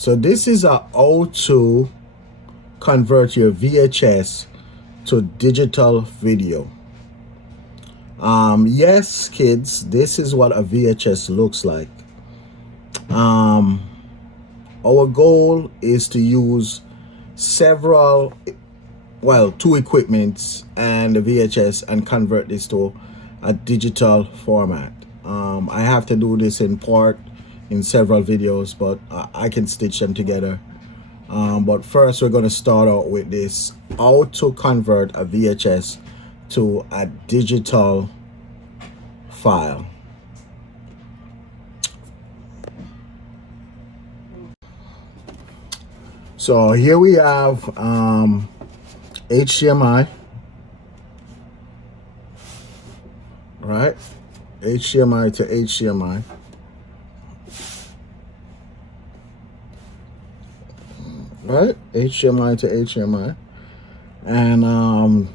So this is how to convert your VHS to digital video. Yes, kids, this is what a VHS looks like. Our goal is to use several, well, two equipments and the VHS and convert this to a digital format. I have to do this in part in several videos, but I can stitch them together. But first we're going to start out with this, how to convert a VHS to a digital file. So here we have HDMI, right? HDMI to HDMI. Right? HDMI to HDMI. And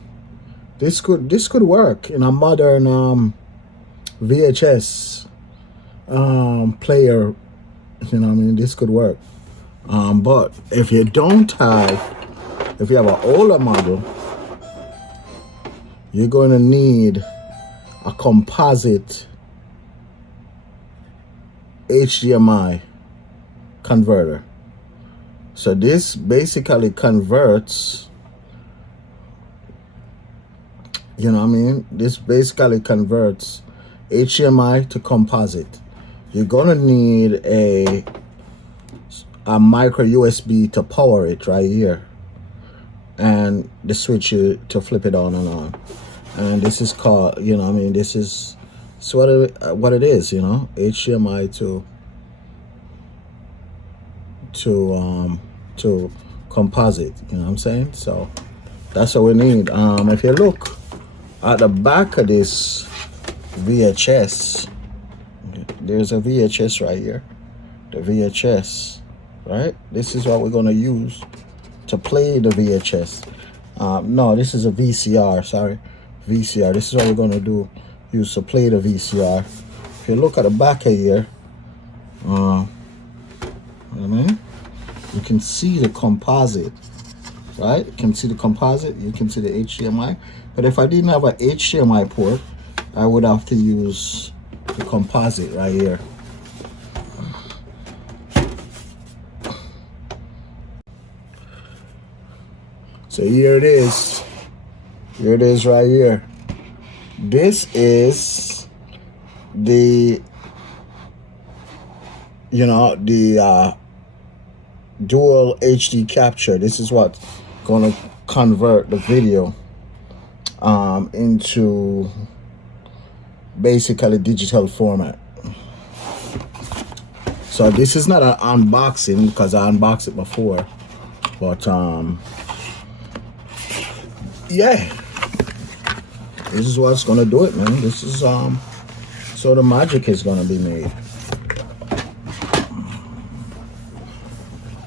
this could work in a modern VHS player. You know what I mean? This could work. But if you don't have, if you have an older model, you're going to need a composite HDMI converter. So this basically converts, you know what I mean? This basically converts HDMI to composite. You're going to need a micro USB to power it right here, and the switch to flip it on and on. And this is called, you know what I mean, this is what it is, you know, HDMI to composite, you know what I'm saying? So that's what we need. If you look at the back of this VHS, there's a VHS right here, the VHS, right? This is what we're going to use to play the VHS. No, this is a VCR, sorry, VCR. This is what we're going to use to play the VCR. If you look at the back of here, you know what I mean? You can see the composite, right? You can see the composite, you can see the HDMI. But if I didn't have an HDMI port, I would have to use the composite right here. So here it is. Here it is right here. This is the, you know, the dual HD capture. This is what's gonna convert the video into basically digital format. So this is not an unboxing because I unboxed it before, but yeah, this is what's gonna do it, man. This is so the magic is gonna be made.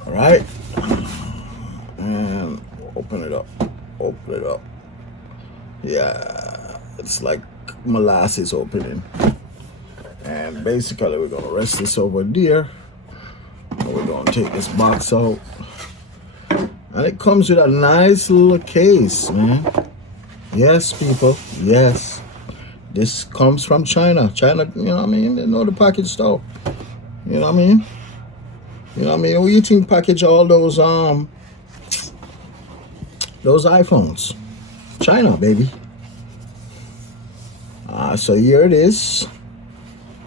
All right, and open it up. Yeah, it's like molasses opening. And basically we're gonna rest this over there, and we're gonna take this box out, and it comes with a nice little case, man. Yes, people, yes, this comes from China. You know what I mean? They know the package stuff. You know what I mean? You know what I mean? Who you think package all those iPhones? China, baby. So here it is.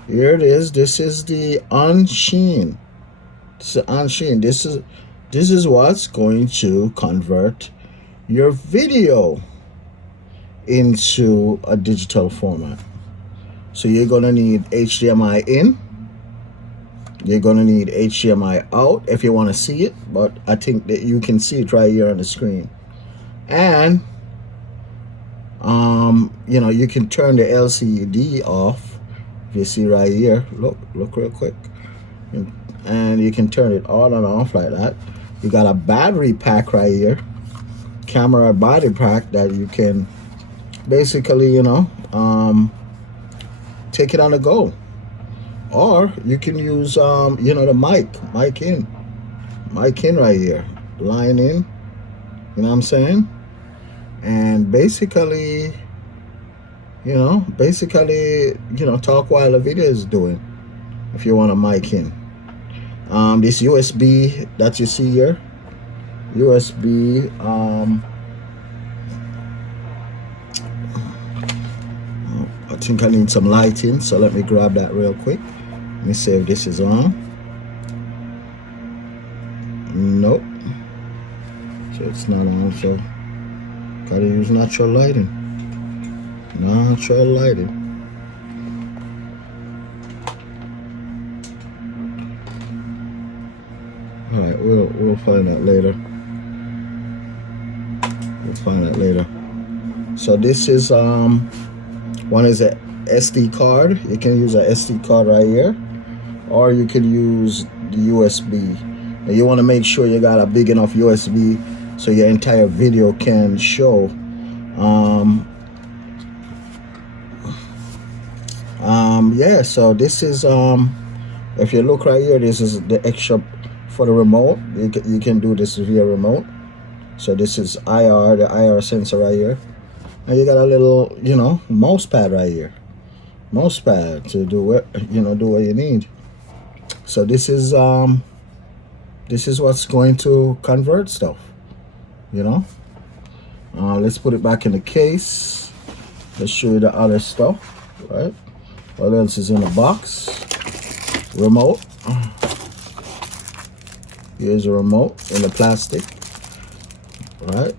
Here it is. This is the Unsheen. This is what's going to convert your video into a digital format. So you're gonna need HDMI in. You're gonna need HDMI out if you want to see it, but I think that you can see it right here on the screen. And you know, you can turn the LCD off. If you see right here, look real quick, and you can turn it on and off like that. You got a battery pack right here, camera body pack, that you can basically, you know, take it on the go. Or you can use you know, the mic in. mic in right here, line in, you know what I'm saying? And basically, talk while the video is doing if you want a mic in. This USB that you see here, USB, I think I need some lighting, so let me grab that real quick. Let me see if this is on. Nope. So it's not on, so gotta use natural lighting. Natural lighting. Alright, we'll find that later. We'll find that later. So this is one is a SD card. You can use a SD card right here, or you could use the USB. And you want to make sure you got a big enough USB so your entire video can show. Yeah, so this is if you look right here, this is the extra for the remote. You can do this via remote. So this is IR, the IR sensor right here. And you got a little, mouse pad right here. Mouse pad to do what, do what you need. So this is what's going to convert stuff, let's put it back in the case. Let's show you the other stuff, right? What else is in the box? Remote. Here's a remote in the plastic, right?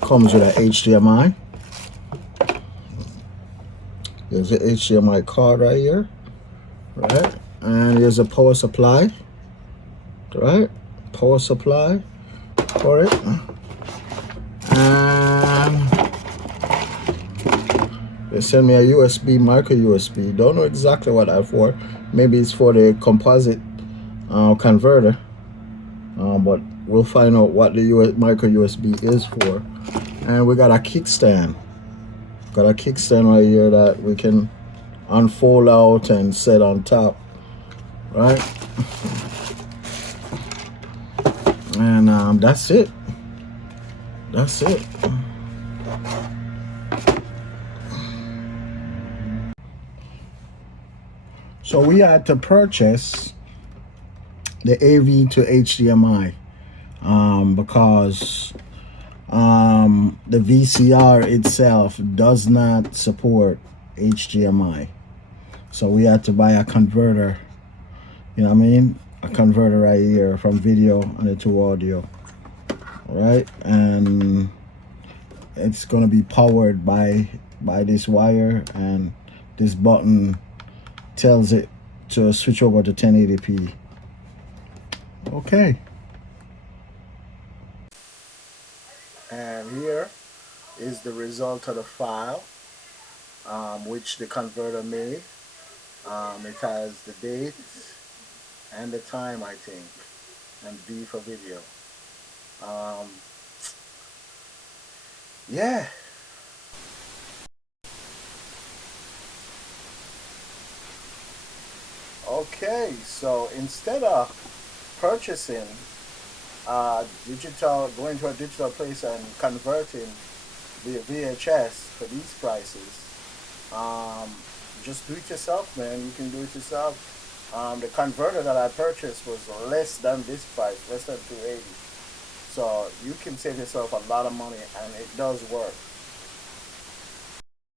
Comes with an HDMI. There's an HDMI card right here, right? And here's a power supply, right? Power supply for it. And they send me a USB, micro USB. Don't know exactly what that's for. Maybe it's for the composite converter. But we'll find out what the micro USB is for. And we got a kickstand. Got a kickstand right here that we can unfold out and set on top, right? And that's it. That's it. So we had to purchase the AV to HDMI because the VCR itself does not support HDMI. So we had to buy a converter, you know what I mean? A converter right here from video and to audio, right? And it's gonna be powered by this wire, and this button tells it to switch over to 1080p. Okay. And here is the result of the file, which the converter made. It has the date and the time, I think, and V for video. Yeah. Okay, so instead of purchasing going to a digital place and converting via VHS for these prices, just do it yourself, man. You can do it yourself. The converter that I purchased was less than this price, less than $280. So you can save yourself a lot of money, and it does work.